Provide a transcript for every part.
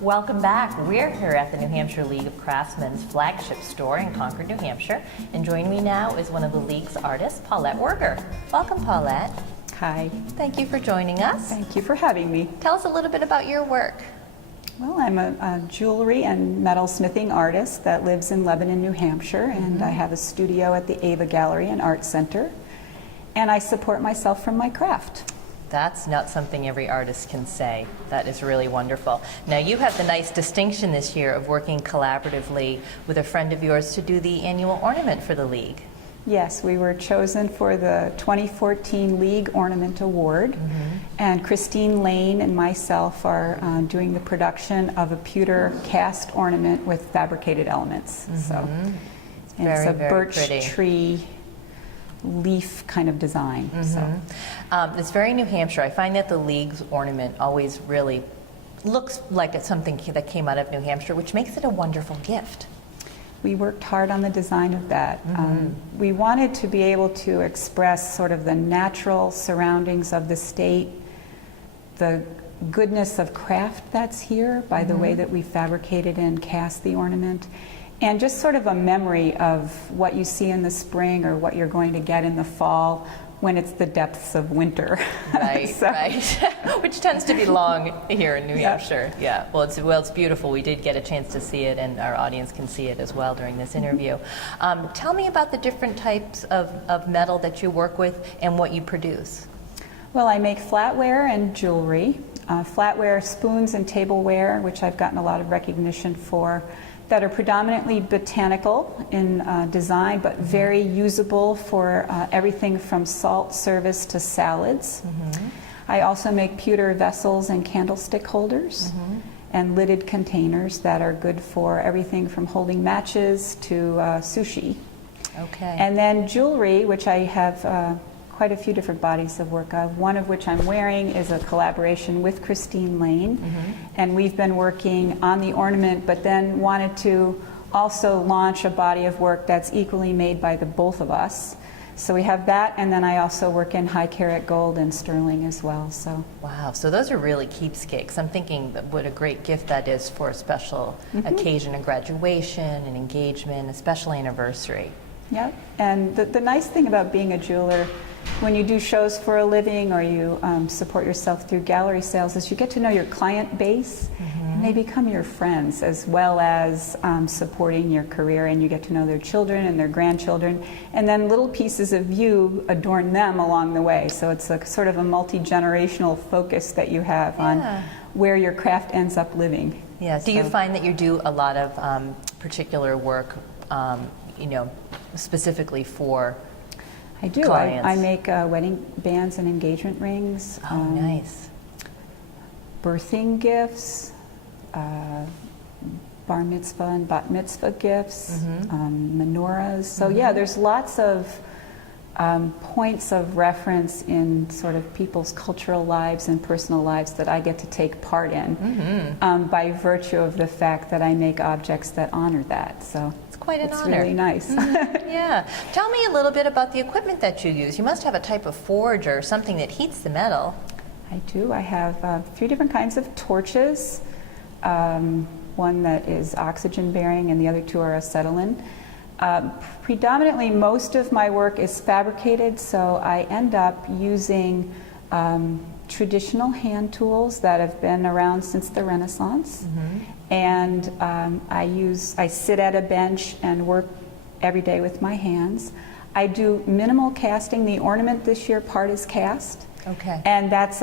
Welcome back. We're here at the New Hampshire League of Craftsmen's flagship store in Concord, New Hampshire. And joining me now is one of the League's artists, Paulette Werger. Welcome, Paulette. Hi. Thank you for joining us. Thank you for having me. Tell us a little bit about your work. Well, I'm a jewelry and metalsmithing artist that lives in Lebanon, New Hampshire, and I have a studio at the Ava Gallery and Art Center, and I support myself from my craft. That's not something every artist can say. That is really wonderful. Now, you have the nice distinction this year of working collaboratively with a friend of yours to do the annual ornament for the League. Yes, we were chosen for the 2014 League Ornament Award, and Christine Lane and myself are doing the production of a pewter cast ornament with fabricated elements. So, and Very, it's a very birch pretty. tree leaf kind of design. It's very New Hampshire. I find that the League's ornament always really looks like it's something that came out of New Hampshire, which makes it a wonderful gift. We worked hard on the design of that. We wanted to be able to express sort of the natural surroundings of the state, the goodness of craft that's here by the way that we fabricated and cast the ornament, and just sort of a memory of what you see in the spring or what you're going to get in the fall when it's the depths of winter. Right, right. Which tends to be long here in New Hampshire. Yeah. Well, it's beautiful. We did get a chance to see it, and our audience can see it as well during this interview. Tell me about the different types of metal that you work with and what you produce. Well, I make flatware and jewelry. Flatware, spoons, and tableware, which I've gotten a lot of recognition for, that are predominantly botanical in design, but very usable for everything from salt service to salads. I also make pewter vessels and candlestick holders and lidded containers that are good for everything from holding matches to sushi. Okay. And then jewelry, which I have quite a few different bodies of work of, one of which I'm wearing is a collaboration with Christine Lane, and we've been working on the ornament, but then wanted to also launch a body of work that's equally made by the both of us. So we have that, and then I also work in high carat gold and sterling as well. So wow, so those are really keepsakes. I'm thinking that what a great gift that is for a special occasion, a graduation, an engagement, a special anniversary. yeah, and the nice thing about being a jeweler, when you do shows for a living or you support yourself through gallery sales, is you get to know your client base and they become your friends, as well as supporting your career, and you get to know their children and their grandchildren, and then little pieces of you adorn them along the way. So it's a sort of a multi-generational focus that you have on where your craft ends up living. Yeah. Do you find that you do a lot of particular work, specifically for I do. clients? I make wedding bands and engagement rings. Oh, nice. Birthing gifts, bar mitzvah and bat mitzvah gifts, menorahs. So yeah, there's lots of points of reference in sort of people's cultural lives and personal lives that I get to take part in by virtue of the fact that I make objects that honor that. So It's quite an it's honor. really nice. Yeah. Tell me a little bit about the equipment that you use. You must have a type of forge or something that heats the metal. I do. I have a few different kinds of torches. One that is oxygen bearing and the other two are acetylene. Predominantly, most of my work is fabricated, so I end up using traditional hand tools that have been around since the Renaissance. And I sit at a bench and work every day with my hands. I do minimal casting. The ornament this year, part is cast. Okay. And that's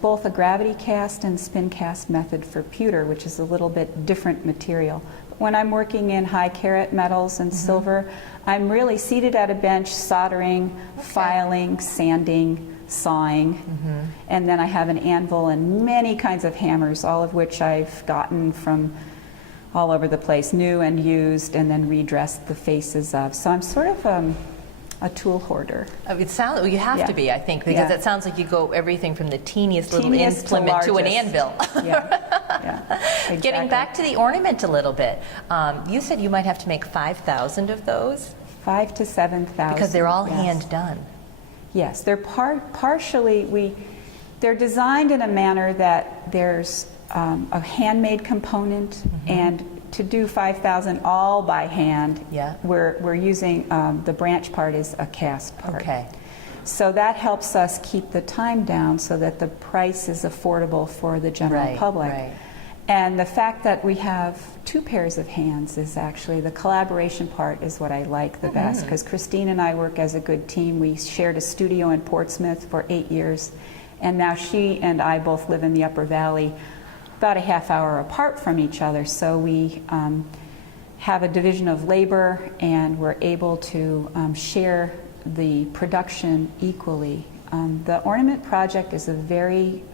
both a gravity cast and spin cast method for pewter, which is a little bit different material. But when I'm working in high carat metals and silver, I'm really seated at a bench, soldering, filing, sanding, sawing, and then I have an anvil and many kinds of hammers, all of which I've gotten from all over the place, new and used, and then redressed the faces of. So I'm sort of a tool hoarder. It sounds, well, you have to be, I think, because it sounds like you go everything from the teeniest little implement to an anvil. Exactly. Getting back to the ornament a little bit, you said you might have to make 5,000 of those? 5,000 to 7,000. Because they're all yes. hand done. Yes, they're partially, they're designed in a manner that there's a handmade component, and to do 5,000 all by hand, Yeah. we're using, the branch part is a cast part. Okay. So that helps us keep the time down so that the price is affordable for the general Right, public. right. And the fact that we have 2 pairs of hands is actually, the collaboration part is what I like the best, because Christine and I work as a good team. We shared a studio in Portsmouth for 8 years, and now she and I both live in the Upper Valley, about a half hour apart from each other. So we have a division of labor, and we're able to share the production equally. The Ornament project is a very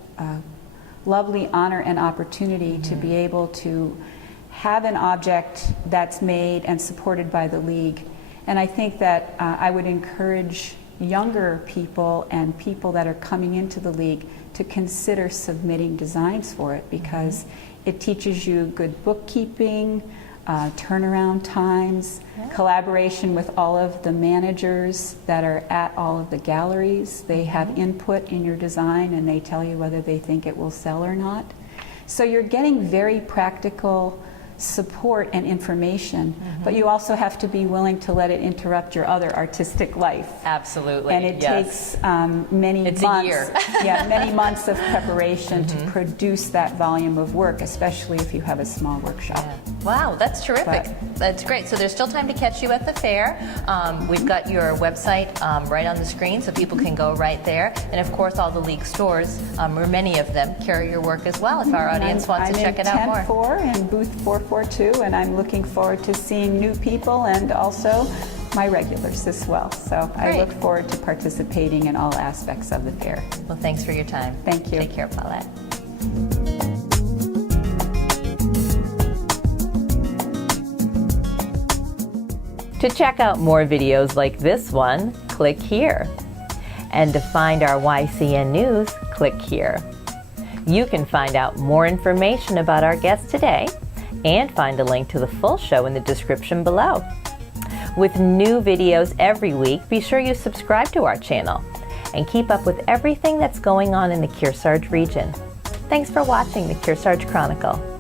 lovely honor and opportunity to be able to have an object that's made and supported by the League. And I think that I would encourage younger people and people that are coming into the League to consider submitting designs for it, because it teaches you good bookkeeping, turnaround times, collaboration with all of the managers that are at all of the galleries. They have input in your design, and they tell you whether they think it will sell or not. So you're getting very practical support and information, but you also have to be willing to let it interrupt your other artistic life. Absolutely. And it yes. takes many It's months. a year. Many months of preparation to produce that volume of work, especially if you have a small workshop. Yeah. Wow, that's terrific. That's great. So there's still time to catch you at the fair. We've got your website right on the screen, so people can go right there. And of course, all the League stores, or many of them, carry your work as well if our audience wants to check it out more. I'm in tent 4 in booth 442, and I'm looking forward to seeing new people and also my regulars as well. So I Great. look forward to participating in all aspects of the fair. Well, thanks for your time. Thank you. Take care, Paulette. To check out more videos like this one, click here. And to find our YCN news, click here. You can find out more information about our guest today and find a link to the full show in the description below. With new videos every week, be sure you subscribe to our channel and keep up with everything that's going on in the Kearsarge region. Thanks for watching the Kearsarge Chronicle.